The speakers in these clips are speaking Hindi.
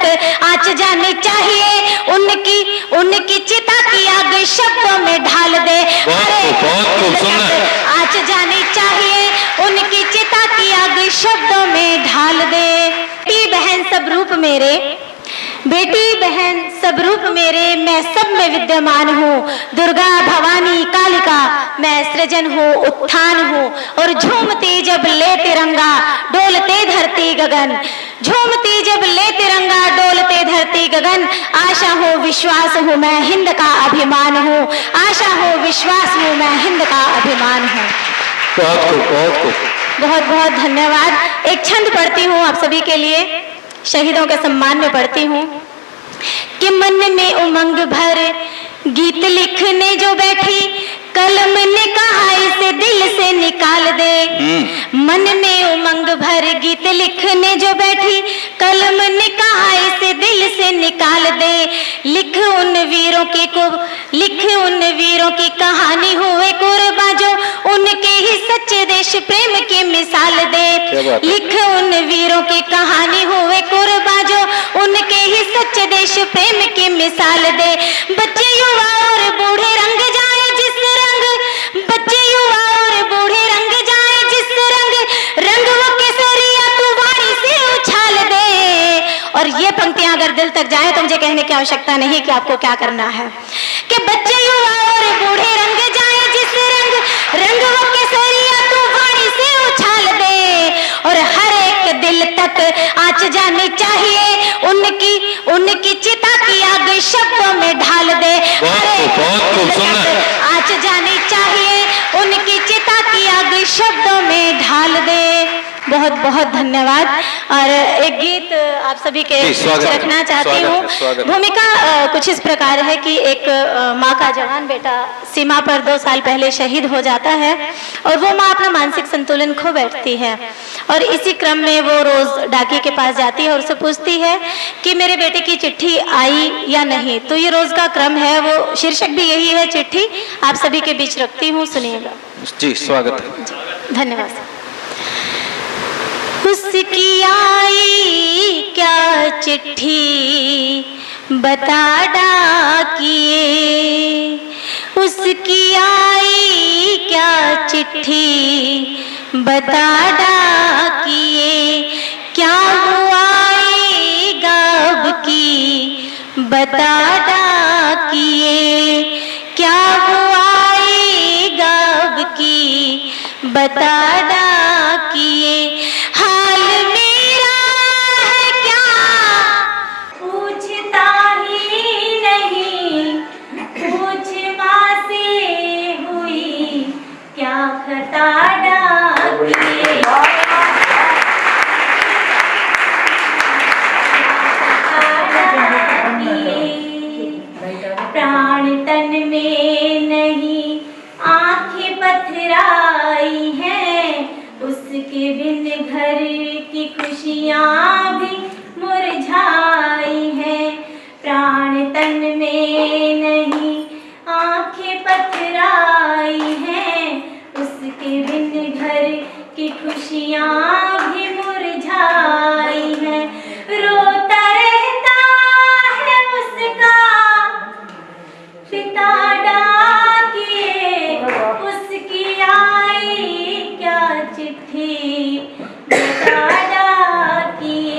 तक आँच जानी चाहिए, उनकी चिता की आग शब्दों में ढाल दे। आँच जानी चाहिए, उनकी चिता की आग शब्दों में ढाल दे। बेटी बहन सब रूप मेरे, बेटी बहन सब रूप मेरे, मैं सब में विद्यमान हूँ। दुर्गा भवानी कालिका मैं सृजन हूँ, उत्थान हूँ। और झूमती जब ले तिरंगा डोलते धरती गगन, झूमती जब ले तिरंगा डोलते धरती गगन। आशा हो विश्वास हूँ मैं हिंद का अभिमान हूँ, आशा हो विश्वास हूँ मैं हिंद का अभिमान हूँ। बहुत बहुत धन्यवाद। एक छंद पढ़ती हूँ आप सभी के लिए, शहीदों के सम्मान में पढ़ती हूँ कि मन में उमंग भर गीत लिखने जो बैठी, कलम ने कहा इसे दिल से निकाल दे। मन में उमंग भर गीत लिखने जो बैठी, कलम ने कहा इसे दिल से निकाल दे। लिख उन वीरों की कहानी हुए कुर्बान जो उनके ही सच्चे देश प्रेम की मिसाल दे। लिख उन वीरों की कहानी हुए कुर्बान जो उनके ही सच्चे देश प्रेम की मिसाल दे। बच्चे युवा और बूढ़े रंग जाए जिस रंग, बच्चे युवा और बूढ़े रंग जाए जिस रंग वो केसरिया तू वाणी से उछाल दे। और ये पंक्तियां अगर दिल तक जाए तो मुझे कहने की आवश्यकता नहीं कि आपको क्या करना है, कि बच्चे युवा और बूढ़े रंग जाए जिस रंग वो केसरिया तू वाणी से उछाल दे। और हर एक दिल तक आँच जानी चाहिए, उनकी चिता की आग शब्दों में ढाल दे। आँच जानी चाहिए, उनकी चिता की आग शब्दों में ढाल दे। बहुत बहुत धन्यवाद। और एक गीत आप सभी के रखना चाहती हूँ। भूमिका कुछ इस प्रकार है कि एक माँ का जवान बेटा सीमा पर 2 साल पहले शहीद हो जाता है और वो माँ अपना मानसिक संतुलन खो बैठती है। और इसी क्रम में वो रोज डाकी के पास जाती है और उससे पूछती है कि मेरे बेटे की चिट्ठी आई या नहीं। तो ये रोज का क्रम है, वो शीर्षक भी यही है, चिट्ठी। आप सभी के बीच रखती हूँ, सुनिएगा। जी स्वागत है। धन्यवाद। उसकी आई क्या चिट्ठी बता डाकिए, उसकी आई क्या चिट्ठी बता डाकिए। क्या हुआ गाब की बता डाकिए, क्या हुआ गाब की बता डाकिए। प्राण तन में नहीं आंखें पथराई हैं, उसके बिन घर की खुशियाँ भी मुरझाई हैं। प्राण तन में नहीं आंखें पथराई हैं, उसके बिन घर की खुशियाँ भी मुरझाई हैं। रोता रहता है उसका पिता डाकिए, उसकी आई क्या चिट्ठी बता डाकिए।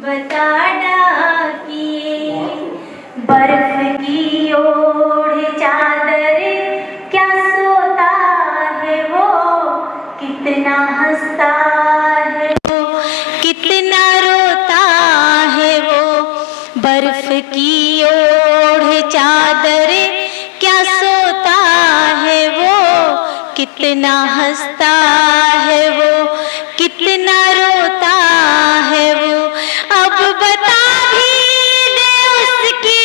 बता डाकिए। बर्फ की ओढ़ चादर क्या सोता है वो, कितना हंसता है वो, कितना रोता है वो। बर्फ की ओढ़ चादर क्या सोता है वो, कितना हंसता है वो, कितना रोता है वो। अब बता भी दे उसकी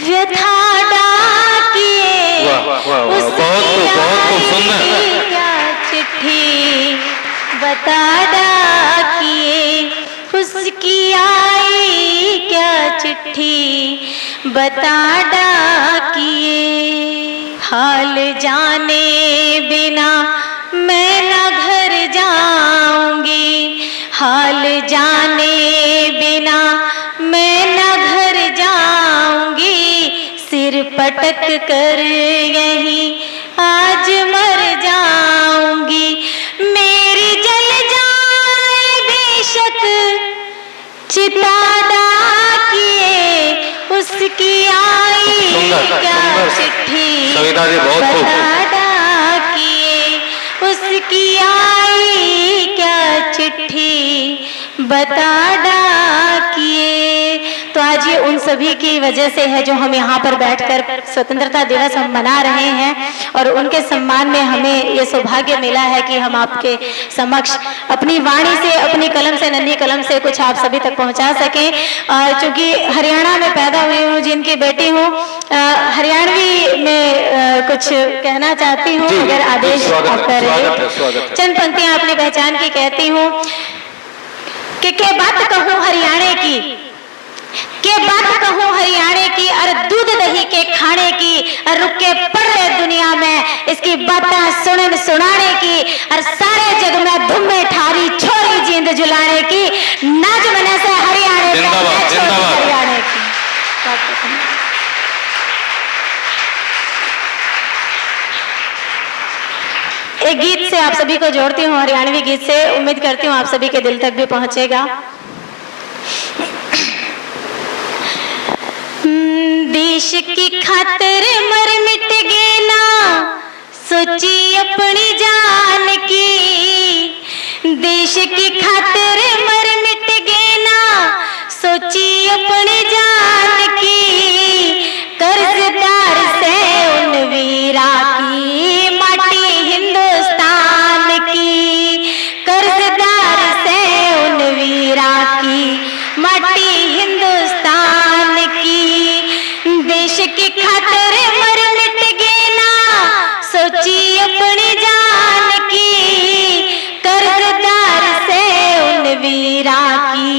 व्यथा डाकिए, उसकी क्या चिट्ठी बता डाकिए उसकी आई क्या चिट्ठी, बता डाकिए हाल जाने बिना मैं न घर जाऊंगी, हाल जाने बिना मैं न घर जाऊंगी, सिर पटक कर यहीं आज मर जाऊंगी, मेरी जल जाए बेशक चिता डाकिए उसकी आई क्या चिट्ठी, सविता जी बहुत खूब। बता डाकिए उसकी आई क्या चिट्ठी, बता डाकिए। तो आज ये उन सभी की वजह से है जो हम यहाँ पर बैठकर स्वतंत्रता दिवस हम मना रहे हैं, और उनके सम्मान में हमें ये सौभाग्य मिला है कि हम आपके समक्ष अपनी वाणी से, अपनी कलम से, नन्ही कलम से कुछ आप सभी तक पहुँचा सकें। चूँकि हरियाणा में पैदा हुई हूँ, जिनकी बेटी हूँ, हरियाणवी में कुछ कहना चाहती हूँ, अगर आदेश आप कर रहे हैं। चंद पंक्तियाँ अपनी पहचान की कहती हूँ कि के बात कहूँ हरियाणे की, के बात कहूँ हरियाणे की, और दूध दही के खाने की, और रुके पड़ रहे दुनिया में इसकी बातें सुनन सुनाने की, और सारे जग में धुम्मे ठारी छोरी जींद जुलाने की, नाज मने से हरियाणे जिंदाबाद, जिंदाबाद। हरियाणे की। एक गीत से आप सभी को जोड़ती हूँ, हरियाणवी गीत से, उम्मीद करती हूँ आप सभी के दिल तक भी पहुंचेगा। देश की खातिर मर मिट गए ना, सोची अपनी जान की, देश की खातिर मर मिट गए ना, सोची अपनी जान की, कर्जदार से उन वीरा की माटी हिंदुस्तान की, कर्जदार से उन वीरा की माटी हिंदुस्तान की, देश की खातिर मर मिट गए ना, सोची अपनी जान की, कर्जदार से उन वीरा की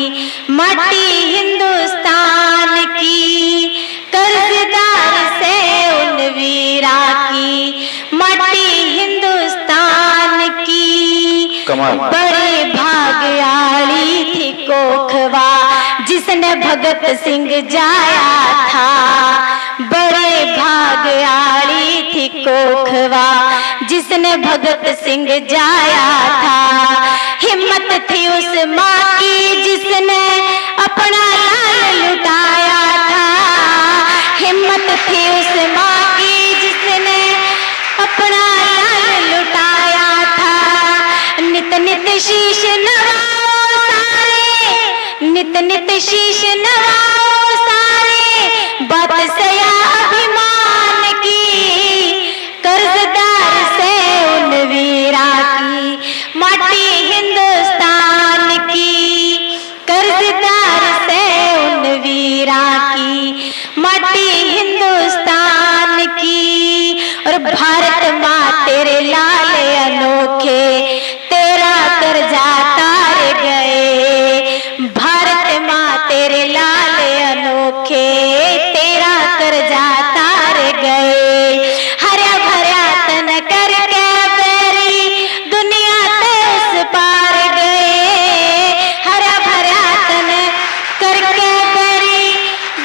माटी हिंदुस्तान की, कर्जदार से उन वीरा की माटी हिंदुस्तान की। कमाल। बड़े भाग्याली थी कोखवा जिसने भगत सिंह जाया था, बड़े भाग्याली थी कोखवा जिसने भगत सिंह जाया था, हिम्मत थी उस माँ की जिसने अपना लाल लुटाया था, हिम्मत थी उस माँ की जिसने अपना लाल लुटाया था, नित नित शीश नवाओ सारे, नित नित शीश नवाओ सारे, बात सया अभिमान की, कर्जदार से उन वीरा की माटी हिंदुस्तान की, कर्जदार से उन वीरा की माटी हिंदुस्तान की। और भारत माँ तेरे लाल अनोखे तेरा कर्जा तार गए, भारत माँ तेरे लाल अनोखे तेरा कर्जा तार गए, हरा भरा तन करके बेरी दुनिया ते उस पार गए, हरा भरा तन करके बेरी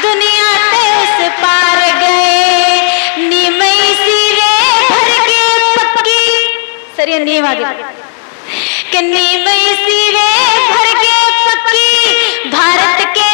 दुनिया ते उस पार गए, नीमई सिरे भर के पक्की, सर ये नीम आ गया, कि नीमई सिरे भर के पक्की भारत के